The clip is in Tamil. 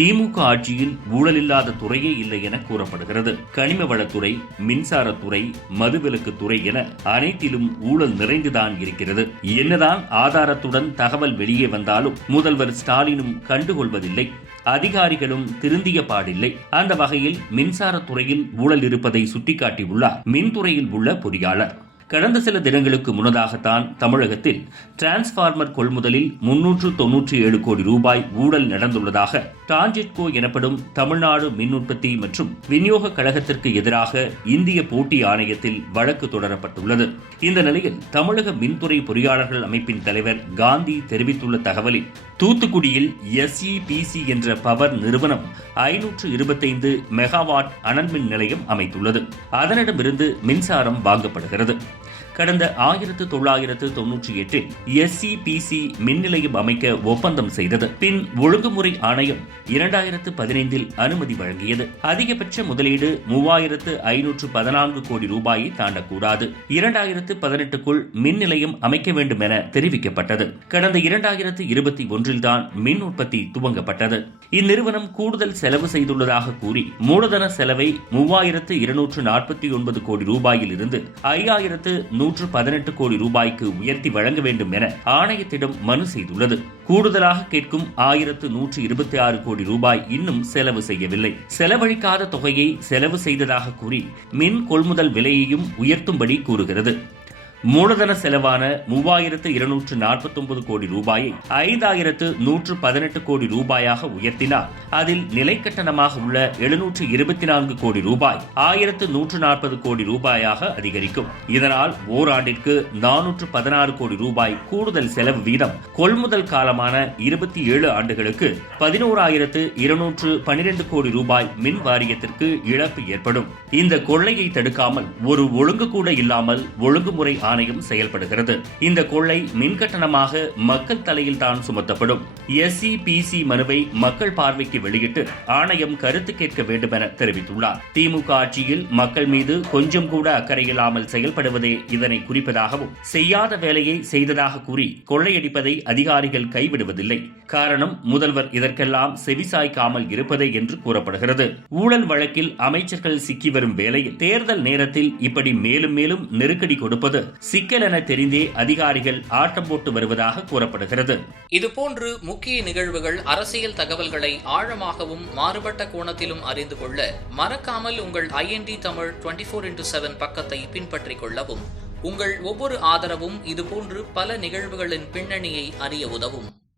திமுக ஆட்சியில் ஊழலில்லாத துறையே இல்லை என கூறப்படுகிறது. கனிம வளத்துறை மின்சாரத்துறை மதுவிலக்குத்துறை என அனைத்திலும் ஊழல் நிறைந்துதான் இருக்கிறது. என்னதான் ஆதாரத்துடன் தகவல் வெளியே வந்தாலும் முதல்வர் ஸ்டாலினும் கண்டுகொள்வதில்லை. அதிகாரிகளும் திருந்திய பாடில்லை. அந்த வகையில் மின்சாரத்துறையில் ஊழல் இருப்பதை சுட்டிக்காட்டியுள்ளார். மின்துறையில் உள்ள பொறியாளர். கடந்த சில தினங்களுக்கு முன்னதாகத்தான் தமிழகத்தில் டிரான்ஸ்ஃபார்மர் கொள்முதலில் முன்னூற்று தொன்னூற்றி ஏழு கோடி ரூபாய் ஊழல் நடந்துள்ளதாக டான்ஜெட்கோ எனப்படும் தமிழ்நாடு மின் உற்பத்தி மற்றும் விநியோக கழகத்திற்கு எதிராக இந்திய போட்டி ஆணையத்தில் வழக்கு தொடரப்பட்டுள்ளது. இந்த நிலையில் தமிழக மின்துறை பொறியாளர்கள் அமைப்பின் தலைவர் காந்தி தெரிவித்துள்ள தகவலில் தூத்துக்குடியில் எஸ்இபிசி என்ற பவர் நிறுவனம் ஐநூற்று இருபத்தைந்து மெகாவாட் அனல்மின் நிலையம் அமைத்துள்ளது. அதனிடமிருந்து மின்சாரம் வாங்கப்படுகிறது. கடந்த ஆயிரத்து தொள்ளாயிரத்து தொன்னூற்றி எட்டில் எஸ்சிபிசி மின் நிலையம் அமைக்க ஒப்பந்தம் செய்தது. பின் ஒழுங்குமுறை ஆணையம் இரண்டாயிரத்து பதினைந்தில் அனுமதி வழங்கியது. அதிகபட்ச முதலீடு மூவாயிரத்து ஐநூற்று பதினான்கு கோடி ரூபாயை தாண்டக்கூடாது. இரண்டாயிரத்து பதினெட்டுக்குள் மின் நிலையம் அமைக்க வேண்டும் என தெரிவிக்கப்பட்டது. கடந்த இரண்டாயிரத்து இருபத்தி ஒன்றில்தான் மின் உற்பத்தி துவங்கப்பட்டது. இந்நிறுவனம் கூடுதல் செலவு செய்துள்ளதாக கூறி மூலதன செலவை மூவாயிரத்து இருநூற்று நாற்பத்தி ஒன்பது கோடி ரூபாயில் இருந்து ஐயாயிரத்து நூறு நூற்று பதினெட்டு கோடி ரூபாய்க்கு உயர்த்தி வழங்க வேண்டும் என ஆணையத்திடம் மனு செய்துள்ளது. கூடுதலாக கேட்கும் ஆயிரத்து நூற்று இருபத்தி ஆறு கோடி ரூபாய் இன்னும் செலவு செய்யவில்லை. செலவழிக்காத தொகையை செலவு செய்ததாக கூறி மின் கொள்முதல் விலையையும் உயர்த்தும்படி கூறுகிறது. மூலதன செலவான மூவாயிரத்து இருநூற்று நாற்பத்தொன்பது கோடி ரூபாயை ஐந்தாயிரத்து நூற்று பதினெட்டு கோடி ரூபாயாக உயர்த்தினார். அதில் நிலைக்கட்டணமாக உள்ள எழுநூற்று இருபத்தி நான்கு கோடி ரூபாய் ஆயிரத்து நூற்று நாற்பது கோடி ரூபாயாக அதிகரிக்கும். இதனால் ஓராண்டிற்கு நானூற்று பதினாறு கோடி ரூபாய் கூடுதல் செலவு வீதம் கொள்முதல் காலமான இருபத்தி ஏழு ஆண்டுகளுக்கு பதினோராயிரத்து இருநூற்று பனிரெண்டு கோடி ரூபாய் மின் வாரியத்திற்கு இழப்பு ஏற்படும். இந்த கொள்ளையை தடுக்காமல் ஒரு ஒழுங்கு கூட இல்லாமல் ஒழுங்குமுறை ஆணையம் செயல்படுகிறது. இந்த கொள்ளை மின்கட்டணமாக மக்கள் தலையில் தான் சுமத்தப்படும். எஸ்சிபிசி மனுவை மக்கள் பார்வைக்கு வெளியிட்டு ஆணையம் கருத்து கேட்க வேண்டும் என தெரிவித்துள்ளார். திமுக ஆட்சியில் மக்கள் மீது கொஞ்சம் கூட அக்கறை இல்லாமல் செயல்படுவதே இதனை குறிப்பதாகவும் செய்யாத வேலையை செய்ததாக கூறி கொள்ளையடிப்பதை அதிகாரிகள் கைவிடுவதில்லை. காரணம் முதல்வர் இதற்கெல்லாம் செவிசாய்க்காமல் இருப்பதே என்று கூறப்படுகிறது. ஊழல் வழக்கில் அமைச்சர்கள் சிக்கி வரும் வேளையில் தேர்தல் நேரத்தில் இப்படி மேலும் மேலும் நெருக்கடி கொடுப்பது சிக்கல் என தெரிந்தே அதிகாரிகள் ஆட்டம் போட்டு வருவதாக கூறப்படுகிறது. இதுபோன்று முக்கிய நிகழ்வுகள் அரசியல் தகவல்களை ஆழமாகவும் மாறுபட்ட கோணத்திலும் அறிந்து கொள்ள மறக்காமல் உங்கள் IND Tamil twenty four into seven பக்கத்தை பின்பற்றிக் கொள்ளவும். உங்கள் ஒவ்வொரு ஆதரவும் இதுபோன்று பல நிகழ்வுகளின் பின்னணியை அறிய உதவும்.